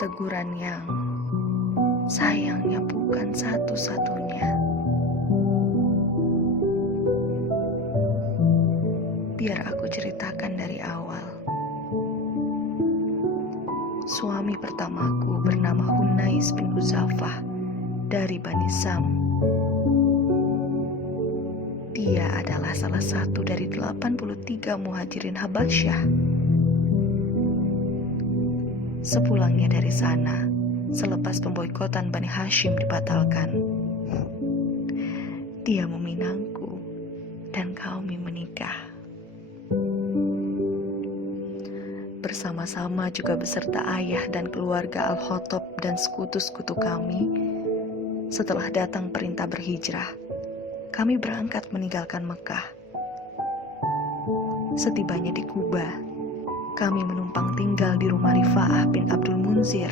Teguran yang sayangnya bukan satu-satunya. Biar aku ceritakan dari awal. Suami pertamaku bernama Hunais bin Huzafah dari Bani Sam. Dia adalah salah satu dari 83 muhajirin Habasyah. Sepulangnya dari sana, selepas pemboikotan Bani Hashim dibatalkan, dia meminangku dan kami menikah. Bersama-sama juga beserta ayah dan keluarga Al-Khattab dan sekutu-sekutu kami. Setelah datang perintah berhijrah, kami berangkat meninggalkan Mekah. Setibanya di Kuba, kami menumpang tinggal di rumah Rifa'ah bin Abdul Munzir,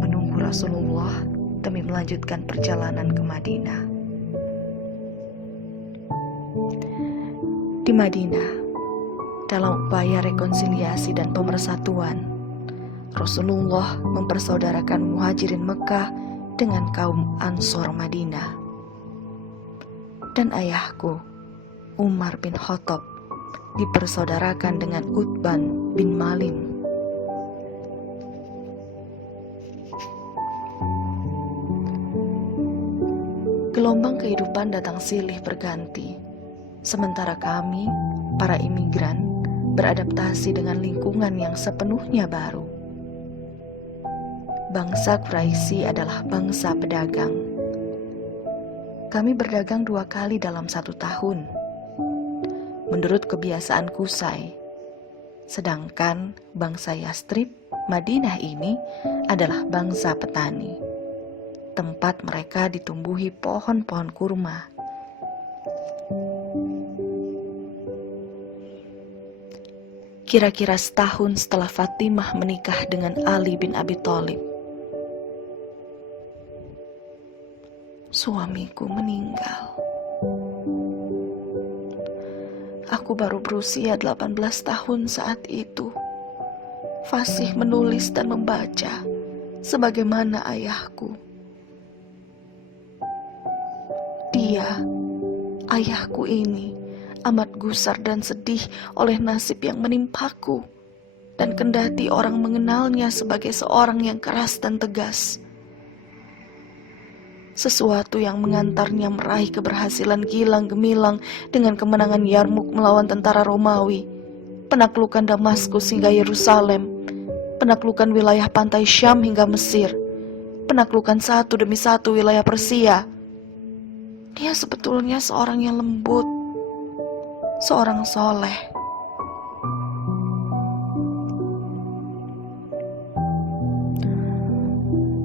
menunggu Rasulullah demi melanjutkan perjalanan ke Madinah. Di Madinah, dalam upaya rekonsiliasi dan pemersatuan, Rasulullah mempersaudarakan muhajirin Mekah dengan kaum Ansor Madinah. Dan ayahku, Umar bin Khattab, dipersaudarakan dengan Utban bin Malim. Gelombang kehidupan datang silih berganti, sementara kami, para imigran, beradaptasi dengan lingkungan yang sepenuhnya baru. Bangsa Quraisy adalah bangsa pedagang. Kami berdagang 2 kali dalam 1 tahun, menurut kebiasaan Qusay. Sedangkan bangsa Yastrib, Madinah ini adalah bangsa petani. Tempat mereka ditumbuhi pohon-pohon kurma. Kira-kira setahun setelah Fatimah menikah dengan Ali bin Abi Thalib, suamiku meninggal. Aku baru berusia 18 tahun saat itu, fasih menulis dan membaca sebagaimana ayahku. Dia, ayahku ini, amat gusar dan sedih oleh nasib yang menimpaku, dan kendati orang mengenalnya sebagai seorang yang keras dan tegas, sesuatu yang mengantarnya meraih keberhasilan gilang gemilang dengan kemenangan Yarmuk melawan tentara Romawi, penaklukan Damaskus hingga Yerusalem, penaklukan wilayah pantai Syam hingga Mesir, penaklukan satu demi satu wilayah Persia. Dia sebetulnya seorang yang lembut, seorang soleh.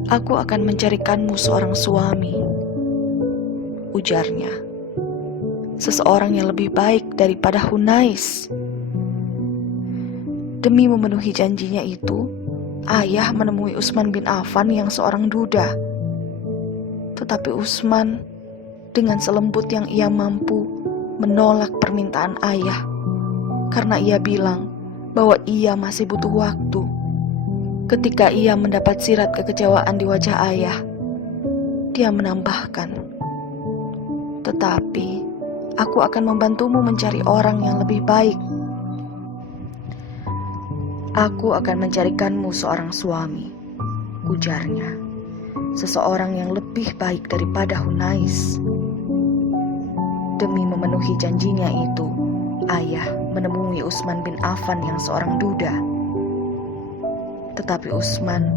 Aku akan mencarikanmu seorang suami, ujarnya. Seseorang yang lebih baik daripada Hunais. Demi memenuhi janjinya itu, ayah menemui Utsman bin Affan yang seorang duda. Tetapi Utsman dengan selembut yang ia mampu menolak permintaan ayah, karena ia bilang bahwa ia masih butuh waktu. Ketika ia mendapat sirat kekecewaan di wajah ayah, dia menambahkan, "Tetapi aku akan membantumu mencari orang yang lebih baik. Aku akan mencarikanmu seorang suami," ujarnya, "seseorang yang lebih baik daripada Hunais." Demi memenuhi janjinya itu, ayah menemui Utsman bin Affan yang seorang duda. Tetapi Utsman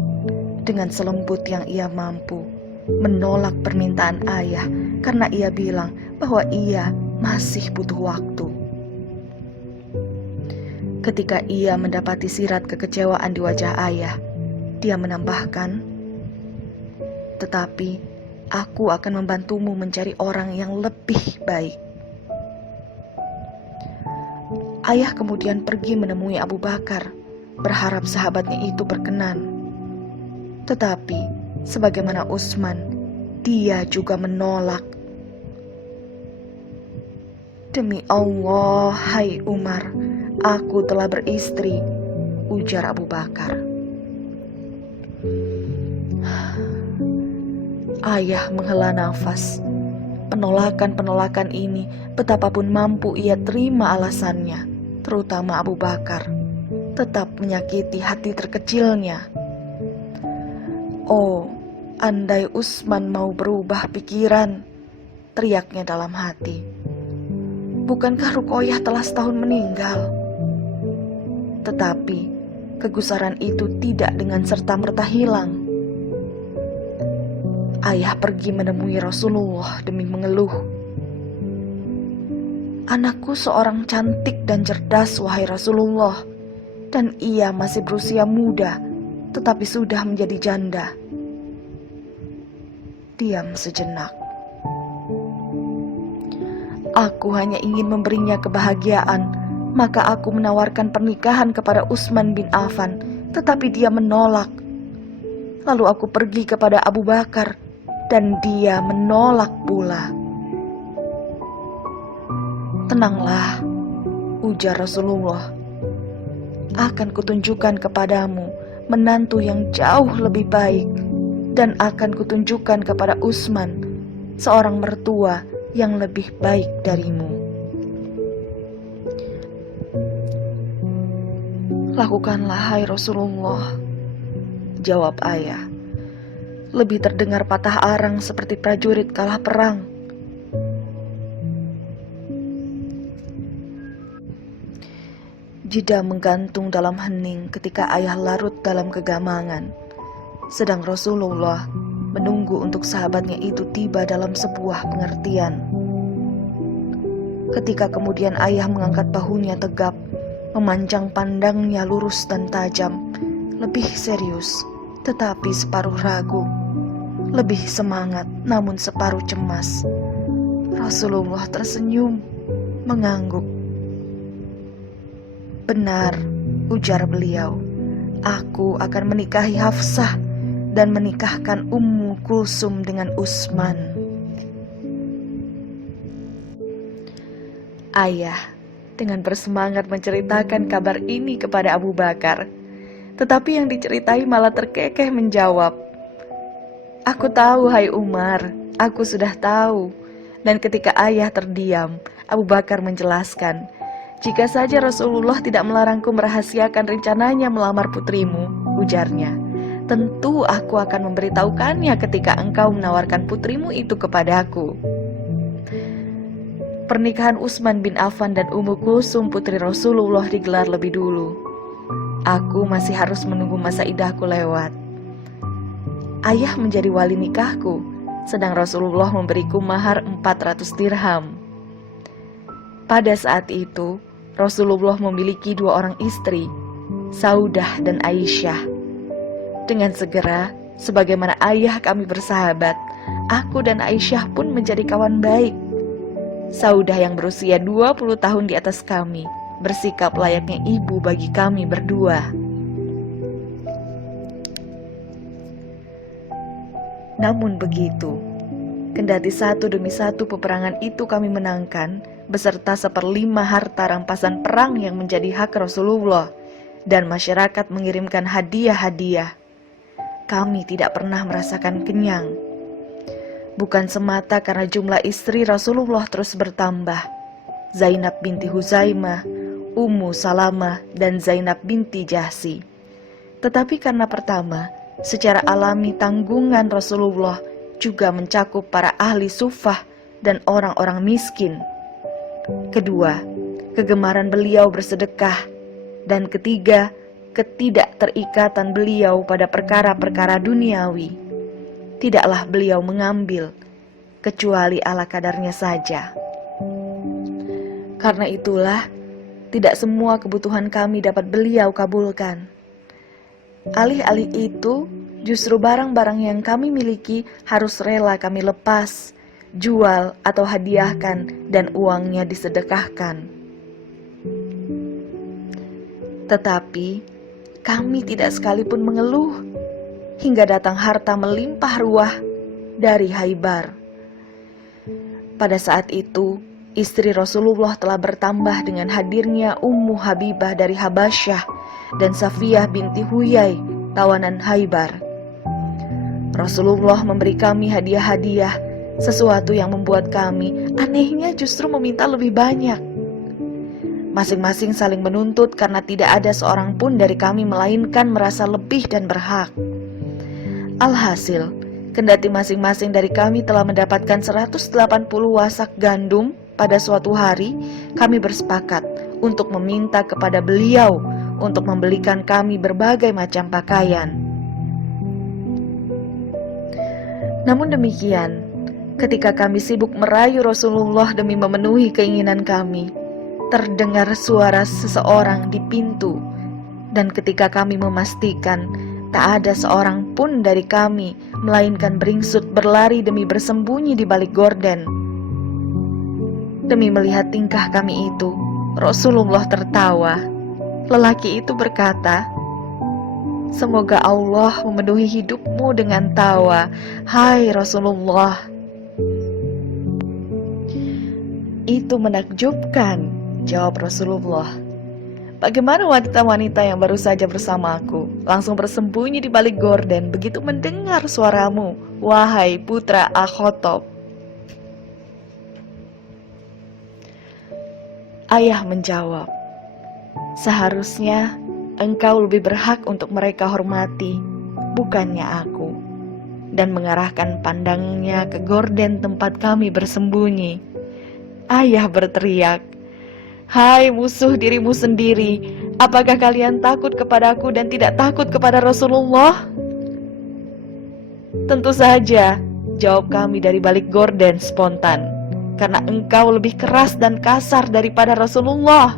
dengan selembut yang ia mampu menolak permintaan ayah, karena ia bilang bahwa ia masih butuh waktu. Ketika ia mendapati sirat kekecewaan di wajah ayah, dia menambahkan, "Tetapi aku akan membantumu mencari orang yang lebih baik." Ayah kemudian pergi menemui Abu Bakar, berharap sahabatnya itu berkenan. Tetapi, sebagaimana Utsman, dia juga menolak. "Demi Allah, hai Umar, aku telah beristri," ujar Abu Bakar. Ayah menghela nafas. Penolakan-penolakan ini, betapapun mampu ia terima alasannya, terutama Abu Bakar, tetap menyakiti hati terkecilnya. Oh, andai Utsman mau berubah pikiran, teriaknya dalam hati. Bukankah Ruqayyah telah setahun meninggal? Tetapi kegusaran itu tidak dengan serta-merta hilang. Ayah pergi menemui Rasulullah demi mengeluh. Anakku seorang cantik dan cerdas, wahai Rasulullah, dan ia masih berusia muda, tetapi sudah menjadi janda. Diam sejenak. Aku hanya ingin memberinya kebahagiaan, maka aku menawarkan pernikahan kepada Utsman bin Affan, tetapi dia menolak. Lalu aku pergi kepada Abu Bakar, dan dia menolak pula. Tenanglah, ujar Rasulullah. Akan kutunjukkan kepadamu menantu yang jauh lebih baik, dan akan kutunjukkan kepada Utsman seorang mertua yang lebih baik darimu. Lakukanlah, hai Rasulullah, jawab ayah. Lebih terdengar patah arang seperti prajurit kalah perang. Jeda menggantung dalam hening ketika ayah larut dalam kegamangan, sedang Rasulullah menunggu untuk sahabatnya itu tiba dalam sebuah pengertian. Ketika kemudian ayah mengangkat bahunya tegap, memanjang pandangnya lurus dan tajam, lebih serius tetapi separuh ragu, lebih semangat namun separuh cemas. Rasulullah tersenyum, mengangguk. Benar, ujar beliau, aku akan menikahi Hafsah dan menikahkan Ummu Kulsum dengan Utsman. Ayah dengan bersemangat menceritakan kabar ini kepada Abu Bakar, tetapi yang diceritai malah terkekeh menjawab, "Aku tahu, hai Umar, aku sudah tahu." Dan ketika ayah terdiam, Abu Bakar menjelaskan, "Jika saja Rasulullah tidak melarangku merahasiakan rencananya melamar putrimu," ujarnya, "tentu aku akan memberitahukannya ketika engkau menawarkan putrimu itu kepadaku." Pernikahan Utsman bin Affan dan Ummu Kulsum putri Rasulullah digelar lebih dulu. Aku masih harus menunggu masa idahku lewat. Ayah menjadi wali nikahku, sedang Rasulullah memberiku mahar 400 dirham. Pada saat itu, Rasulullah memiliki 2 orang istri, Saudah dan Aisyah. Dengan segera, sebagaimana ayah kami bersahabat, aku dan Aisyah pun menjadi kawan baik. Saudah yang berusia 20 tahun di atas kami, bersikap layaknya ibu bagi kami berdua. Namun begitu, kendati satu demi satu peperangan itu kami menangkan, beserta 1/5 harta rampasan perang yang menjadi hak Rasulullah, dan masyarakat mengirimkan hadiah-hadiah, kami tidak pernah merasakan kenyang. Bukan semata karena jumlah istri Rasulullah terus bertambah, Zainab binti Huzaimah, Ummu Salamah, dan Zainab binti Jahsi, tetapi karena pertama, secara alami tanggungan Rasulullah juga mencakup para ahli sufah dan orang-orang miskin. Kedua, kegemaran beliau bersedekah. Dan ketiga, ketidakterikatan beliau pada perkara-perkara duniawi. Tidaklah beliau mengambil, kecuali ala kadarnya saja. Karena itulah, tidak semua kebutuhan kami dapat beliau kabulkan. Alih-alih itu, justru barang-barang yang kami miliki harus rela kami lepas, jual atau hadiahkan, dan uangnya disedekahkan. Tetapi kami tidak sekalipun mengeluh, hingga datang harta melimpah ruah dari Khaybar. Pada saat itu, istri Rasulullah telah bertambah dengan hadirnya Ummu Habibah dari Habasyah dan Safiyah binti Huyai, tawanan Khaybar. Rasulullah memberi kami hadiah-hadiah, sesuatu yang membuat kami anehnya justru meminta lebih banyak. Masing-masing saling menuntut karena tidak ada seorang pun dari kami melainkan merasa lebih dan berhak. Alhasil, kendati masing-masing dari kami telah mendapatkan 180 wasak gandum pada suatu hari, kami bersepakat untuk meminta kepada beliau untuk membelikan kami berbagai macam pakaian. Namun demikian, ketika kami sibuk merayu Rasulullah demi memenuhi keinginan kami, terdengar suara seseorang di pintu, dan ketika kami memastikan tak ada seorang pun dari kami melainkan beringsut berlari demi bersembunyi di balik gorden. Demi melihat tingkah kami itu, Rasulullah tertawa. Lelaki itu berkata, "Semoga Allah memenuhi hidupmu dengan tawa, hai Rasulullah." "Itu menakjubkan," jawab Rasulullah. "Bagaimana wanita-wanita yang baru saja bersamaku langsung bersembunyi di balik gorden begitu mendengar suaramu, wahai putra Al-Khattab?" Ayah menjawab, "Seharusnya engkau lebih berhak untuk mereka hormati, bukannya aku," dan mengarahkan pandangnya ke gorden tempat kami bersembunyi. Ayah berteriak, "Hai musuh dirimu sendiri, apakah kalian takut kepadaku dan tidak takut kepada Rasulullah?" "Tentu saja," jawab kami dari balik gorden spontan, "karena engkau lebih keras dan kasar daripada Rasulullah."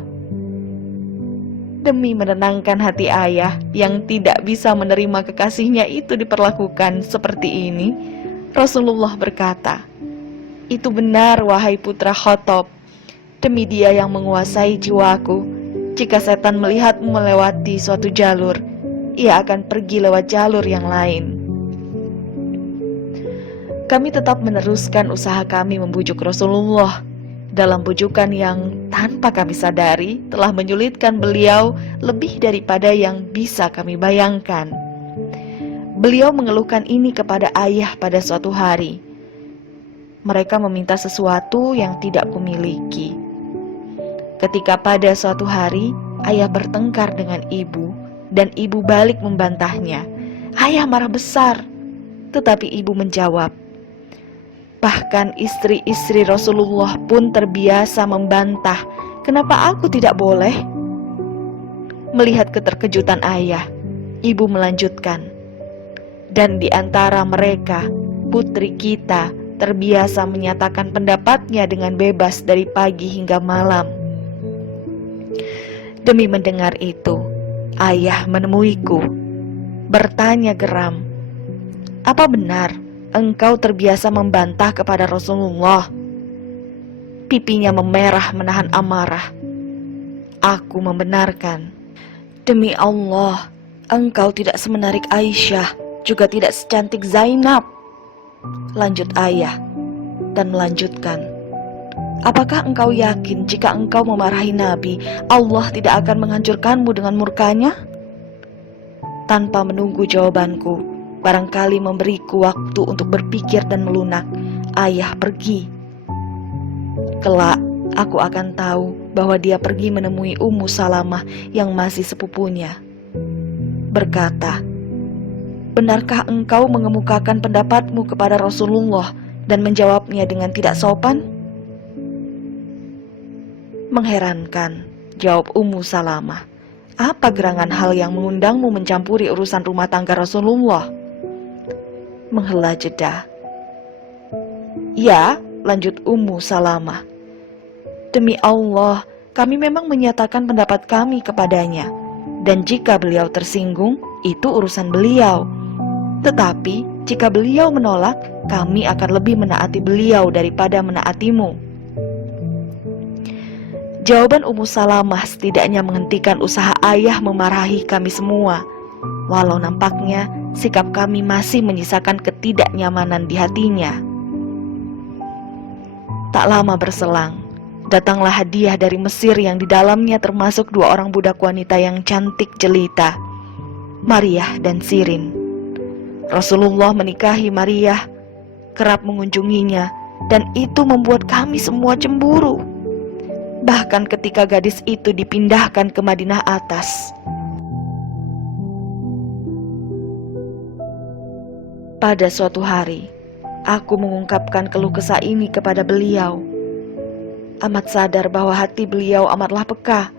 Demi menenangkan hati ayah yang tidak bisa menerima kekasihnya itu diperlakukan seperti ini, Rasulullah berkata, "Itu benar wahai putra Khattab. Demi dia yang menguasai jiwaku, jika setan melihatmu melewati suatu jalur, ia akan pergi lewat jalur yang lain." Kami tetap meneruskan usaha kami membujuk Rasulullah dalam bujukan yang tanpa kami sadari telah menyulitkan beliau lebih daripada yang bisa kami bayangkan. Beliau mengeluhkan ini kepada ayah pada suatu hari. Mereka meminta sesuatu yang tidak kumiliki. Ketika pada suatu hari ayah bertengkar dengan ibu dan ibu balik membantahnya, ayah marah besar, tetapi ibu menjawab, "Bahkan istri-istri Rasulullah pun terbiasa membantah, kenapa aku tidak boleh?" Melihat keterkejutan ayah, ibu melanjutkan, "Dan di antara mereka, putri kita terbiasa menyatakan pendapatnya dengan bebas dari pagi hingga malam." Demi mendengar itu, ayah menemuiku, bertanya geram, "Apa benar engkau terbiasa membantah kepada Rasulullah?" Pipinya memerah menahan amarah. Aku membenarkan, "Demi Allah, engkau tidak semenarik Aisyah, juga tidak secantik Zainab." Lanjut ayah dan melanjutkan, "Apakah engkau yakin jika engkau memarahi Nabi, Allah tidak akan menghancurkanmu dengan murkanya?" Tanpa menunggu jawabanku, barangkali memberiku waktu untuk berpikir dan melunak, ayah pergi. Kelak aku akan tahu bahwa dia pergi menemui Ummu Salamah yang masih sepupunya. Berkata, "Benarkah engkau mengemukakan pendapatmu kepada Rasulullah dan menjawabnya dengan tidak sopan?" "Mengherankan," jawab Ummu Salamah, "apa gerangan hal yang mengundangmu mencampuri urusan rumah tangga Rasulullah?" Menghela jeda. "Ya," lanjut Ummu Salamah, "demi Allah, kami memang menyatakan pendapat kami kepadanya, dan jika beliau tersinggung, itu urusan beliau. Tetapi jika beliau menolak, kami akan lebih menaati beliau daripada menaatimu." Jawaban Ummu Salamah setidaknya menghentikan usaha ayah memarahi kami semua, walau nampaknya sikap kami masih menyisakan ketidaknyamanan di hatinya. Tak lama berselang, datanglah hadiah dari Mesir yang di dalamnya termasuk 2 orang budak wanita yang cantik jelita, Maryah dan Sirin. Rasulullah menikahi Maria, kerap mengunjunginya, dan itu membuat kami semua cemburu. Bahkan ketika gadis itu dipindahkan ke Madinah atas. Pada suatu hari, aku mengungkapkan keluh kesah ini kepada beliau. Amat sadar bahwa hati beliau amatlah peka,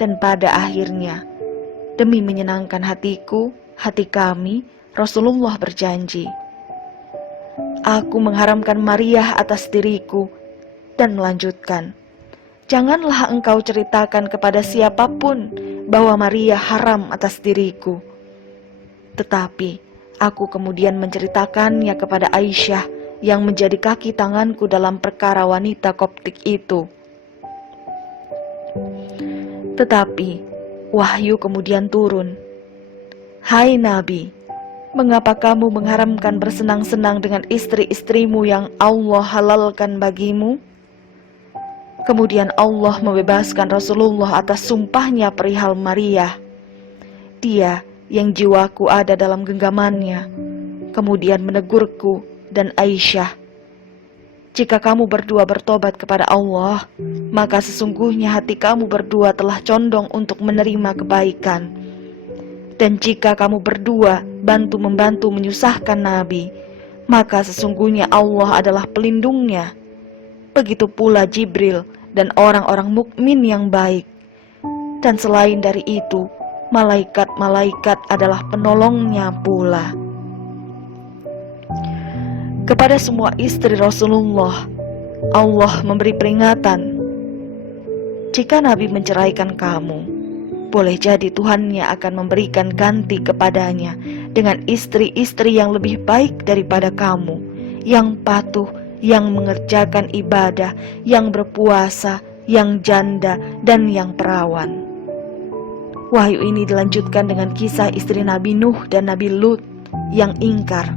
dan pada akhirnya, demi menyenangkan hatiku, hati kami, Rasulullah berjanji, aku mengharamkan Maria atas diriku, dan melanjutkan, janganlah engkau ceritakan kepada siapapun bahwa Maria haram atas diriku. Tetapi aku kemudian menceritakannya kepada Aisyah yang menjadi kaki tanganku dalam perkara wanita Koptik itu. Tetapi wahyu kemudian turun. Hai Nabi, mengapa kamu mengharamkan bersenang-senang dengan istri-istrimu yang Allah halalkan bagimu? Kemudian Allah membebaskan Rasulullah atas sumpahnya perihal Maria. Dia yang jiwaku ada dalam genggamannya, kemudian menegurku dan Aisyah, jika kamu berdua bertobat kepada Allah, maka sesungguhnya hati kamu berdua telah condong untuk menerima kebaikan. Dan jika kamu berdua bantu-membantu menyusahkan Nabi, maka sesungguhnya Allah adalah pelindungnya. Begitu pula Jibril dan orang-orang mukmin yang baik. Dan selain dari itu, malaikat-malaikat adalah penolongnya pula. Kepada semua istri Rasulullah, Allah memberi peringatan. Jika Nabi menceraikan kamu, boleh jadi Tuhannya akan memberikan ganti kepadanya dengan istri-istri yang lebih baik daripada kamu, yang patuh, yang mengerjakan ibadah, yang berpuasa, yang janda, dan yang perawan. Wahyu ini dilanjutkan dengan kisah istri Nabi Nuh dan Nabi Lut yang ingkar,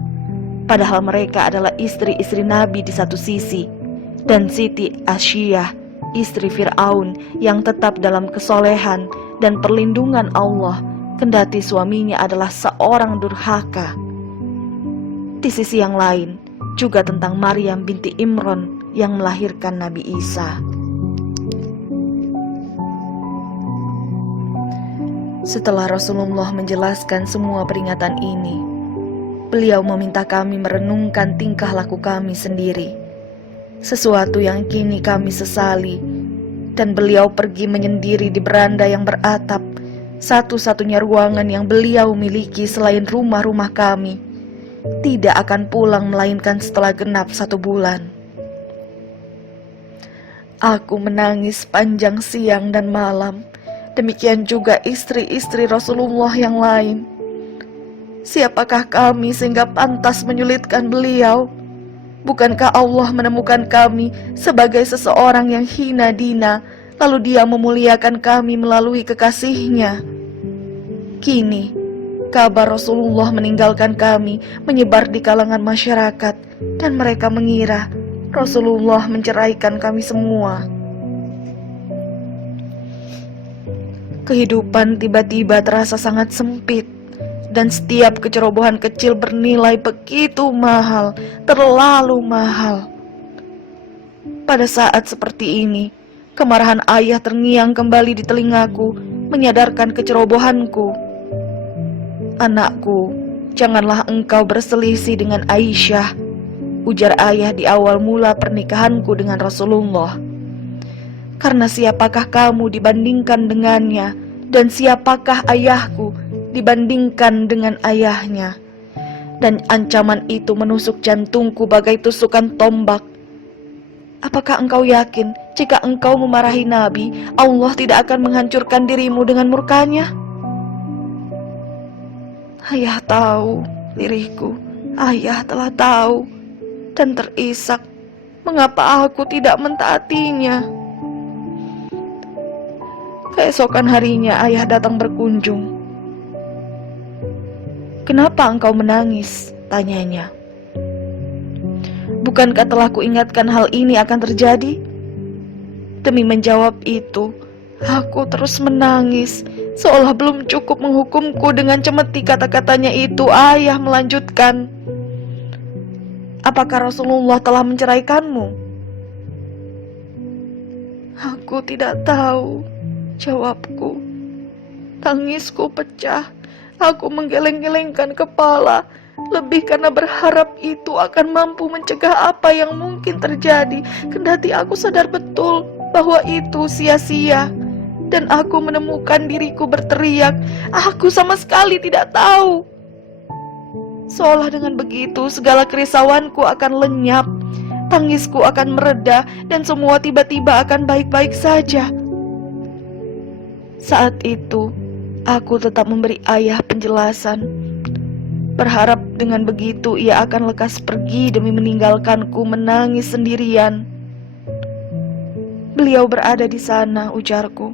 padahal mereka adalah istri-istri Nabi di satu sisi, dan Siti Asyiyah, istri Fir'aun yang tetap dalam kesolehan dan perlindungan Allah, kendati suaminya adalah seorang durhaka. Di sisi yang lain, juga tentang Maryam binti Imran yang melahirkan Nabi Isa. Setelah Rasulullah menjelaskan semua peringatan ini, beliau meminta kami merenungkan tingkah laku kami sendiri, sesuatu yang kini kami sesali, dan beliau pergi menyendiri di beranda yang beratap, satu-satunya ruangan yang beliau miliki selain rumah-rumah kami. Tidak akan pulang melainkan setelah genap 1 bulan. Aku menangis panjang siang dan malam, demikian juga istri-istri Rasulullah yang lain. Siapakah kami sehingga pantas menyulitkan beliau? Bukankah Allah menemukan kami sebagai seseorang yang hina dina, lalu Dia memuliakan kami melalui kekasihnya? Kini, kabar Rasulullah meninggalkan kami menyebar di kalangan masyarakat, dan mereka mengira Rasulullah menceraikan kami semua. Kehidupan tiba-tiba terasa sangat sempit, dan setiap kecerobohan kecil bernilai begitu mahal, terlalu mahal. Pada saat seperti ini, kemarahan ayah terngiang kembali di telingaku, menyadarkan kecerobohanku. Anakku, janganlah engkau berselisih dengan Aisyah, ujar ayah di awal mula pernikahanku dengan Rasulullah. Karena siapakah kamu dibandingkan dengannya, dan siapakah ayahku dibandingkan dengan ayahnya? Dan ancaman itu menusuk jantungku bagai tusukan tombak. Apakah engkau yakin jika engkau memarahi Nabi, Allah tidak akan menghancurkan dirimu dengan murkanya? Ayah tahu, lirihku, ayah telah tahu, dan terisak, mengapa aku tidak mentaatinya? Keesokan harinya ayah datang berkunjung. Kenapa engkau menangis? Tanyanya. Bukankah telah kuingatkan hal ini akan terjadi? Demi menjawab itu, aku terus menangis Seolah belum cukup menghukumku dengan cemeti kata-katanya itu, ayah melanjutkan, "Apakah Rasulullah telah menceraikanmu?" "Aku tidak tahu," jawabku. Tangisku pecah. Aku menggeleng-gelengkan kepala, lebih karena berharap itu akan mampu mencegah apa yang mungkin terjadi. Kendati aku sadar betul bahwa itu sia-sia. Dan aku menemukan diriku berteriak, "Aku sama sekali tidak tahu." Seolah dengan begitu segala kerisauanku akan lenyap, tangisku akan mereda, dan semua tiba-tiba akan baik-baik saja. Saat itu aku tetap memberi ayah penjelasan, berharap dengan begitu ia akan lekas pergi demi meninggalkanku menangis sendirian. "Beliau berada di sana," ujarku,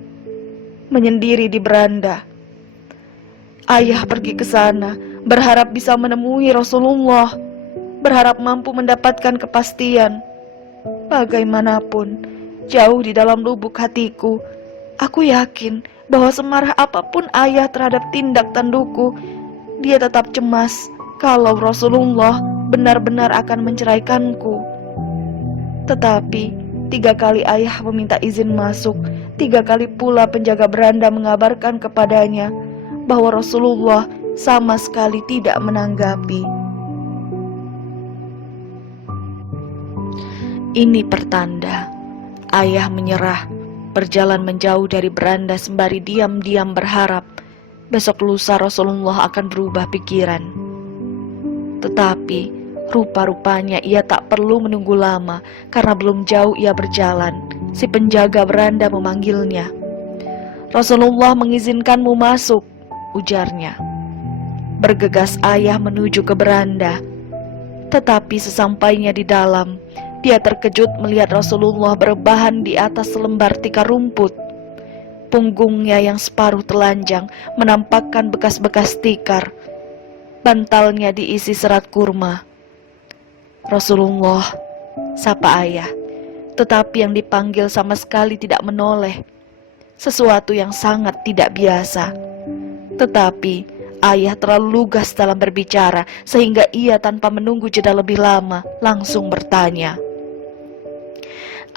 "menyendiri di beranda." Ayah pergi ke sana, berharap bisa menemui Rasulullah, berharap mampu mendapatkan kepastian. Bagaimanapun, jauh di dalam lubuk hatiku, aku yakin bahwa semarah apapun ayah terhadap tindak tandukku, dia tetap cemas kalau Rasulullah benar-benar akan menceraikanku. Tetapi 3 kali ayah meminta izin masuk, 3 kali pula penjaga beranda mengabarkan kepadanya bahwa Rasulullah sama sekali tidak menanggapi. Ini pertanda ayah menyerah, berjalan menjauh dari beranda sembari diam-diam berharap besok lusa Rasulullah akan berubah pikiran. Tetapi rupa-rupanya ia tak perlu menunggu lama, karena belum jauh ia berjalan, si penjaga beranda memanggilnya. "Rasulullah mengizinkanmu masuk," ujarnya. Bergegas ayah menuju ke beranda. Tetapi sesampainya di dalam, dia terkejut melihat Rasulullah berbahan di atas selembar tikar rumput. Punggungnya yang separuh telanjang menampakkan bekas-bekas tikar. Bantalnya diisi serat kurma. "Rasulullah," sapa ayah. Tetapi yang dipanggil sama sekali tidak menoleh. Sesuatu yang sangat tidak biasa. Tetapi ayah terlalu lugas dalam berbicara, sehingga ia tanpa menunggu jeda lebih lama langsung bertanya,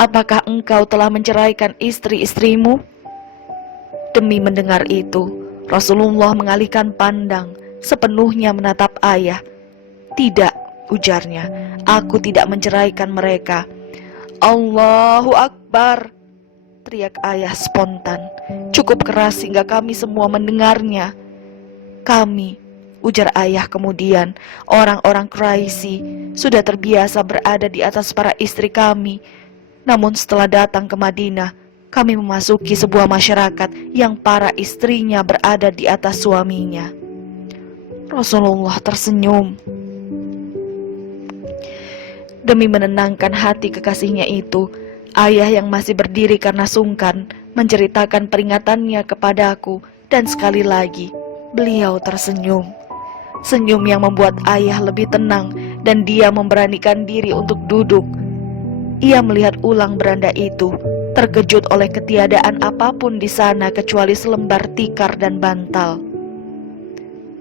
"Apakah engkau telah menceraikan istri-istrimu?" Demi mendengar itu, Rasulullah mengalihkan pandang, sepenuhnya menatap ayah. "Tidak," ujarnya, "aku tidak menceraikan mereka." "Allahu Akbar!" teriak ayah spontan, cukup keras hingga kami semua mendengarnya. "Kami," ujar ayah kemudian, "orang-orang Quraisy sudah terbiasa berada di atas para istri kami. Namun setelah datang ke Madinah, kami memasuki sebuah masyarakat yang para istrinya berada di atas suaminya." Rasulullah tersenyum. Demi menenangkan hati kekasihnya itu, ayah yang masih berdiri karena sungkan menceritakan peringatannya kepadaku, dan sekali lagi beliau tersenyum. Senyum yang membuat ayah lebih tenang, dan dia memberanikan diri untuk duduk. Ia melihat ulang beranda itu, terkejut oleh ketiadaan apapun di sana kecuali selembar tikar dan bantal.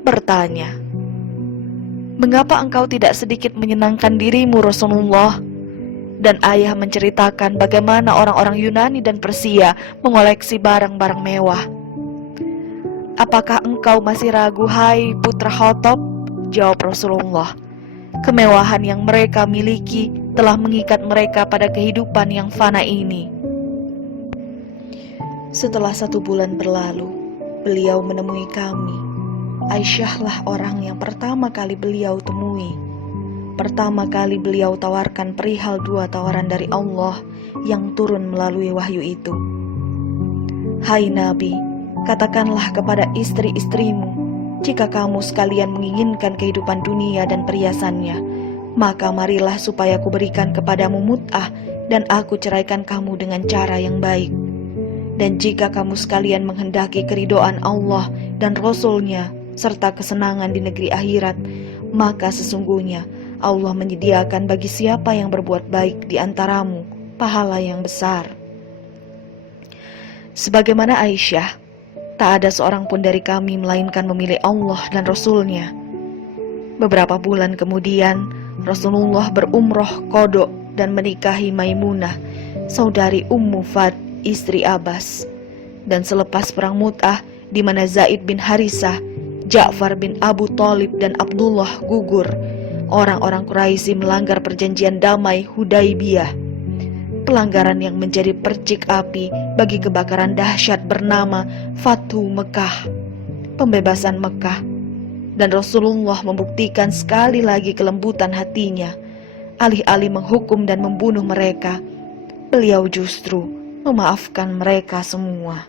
Bertanya, "Mengapa engkau tidak sedikit menyenangkan dirimu, Rasulullah?" Dan ayah menceritakan bagaimana orang-orang Yunani dan Persia mengoleksi barang-barang mewah. "Apakah engkau masih ragu, hai putra Khattab?" jawab Rasulullah. "Kemewahan yang mereka miliki telah mengikat mereka pada kehidupan yang fana ini." Setelah 1 bulan berlalu, beliau menemui kami. Aisyahlah orang yang pertama kali beliau temui. Pertama kali beliau tawarkan perihal 2 tawaran dari Allah yang turun melalui wahyu itu. "Hai Nabi, katakanlah kepada istri-istrimu, jika kamu sekalian menginginkan kehidupan dunia dan perhiasannya, maka marilah supaya aku berikan kepadamu mut'ah dan aku ceraikan kamu dengan cara yang baik. Dan jika kamu sekalian menghendaki keridhaan Allah dan Rasul-Nya serta kesenangan di negeri akhirat, maka sesungguhnya Allah menyediakan bagi siapa yang berbuat baik di antaramu pahala yang besar." Sebagaimana Aisyah, Tak ada seorang pun dari kami melainkan memilih Allah dan Rasul-Nya. Beberapa bulan kemudian, Rasulullah berumroh qodok dan menikahi Maimunah, saudari Ummu Fad, istri Abbas. Dan selepas perang Mu'tah, di mana Zaid bin Harisah, Ja'far bin Abu Thalib dan Abdullah gugur, orang-orang Quraisy melanggar perjanjian damai Hudaibiyah. Pelanggaran yang menjadi percik api bagi kebakaran dahsyat bernama Fathu Mekah, pembebasan Mekah. Dan Rasulullah membuktikan sekali lagi kelembutan hatinya. Alih-alih menghukum dan membunuh mereka, beliau justru memaafkan mereka semua.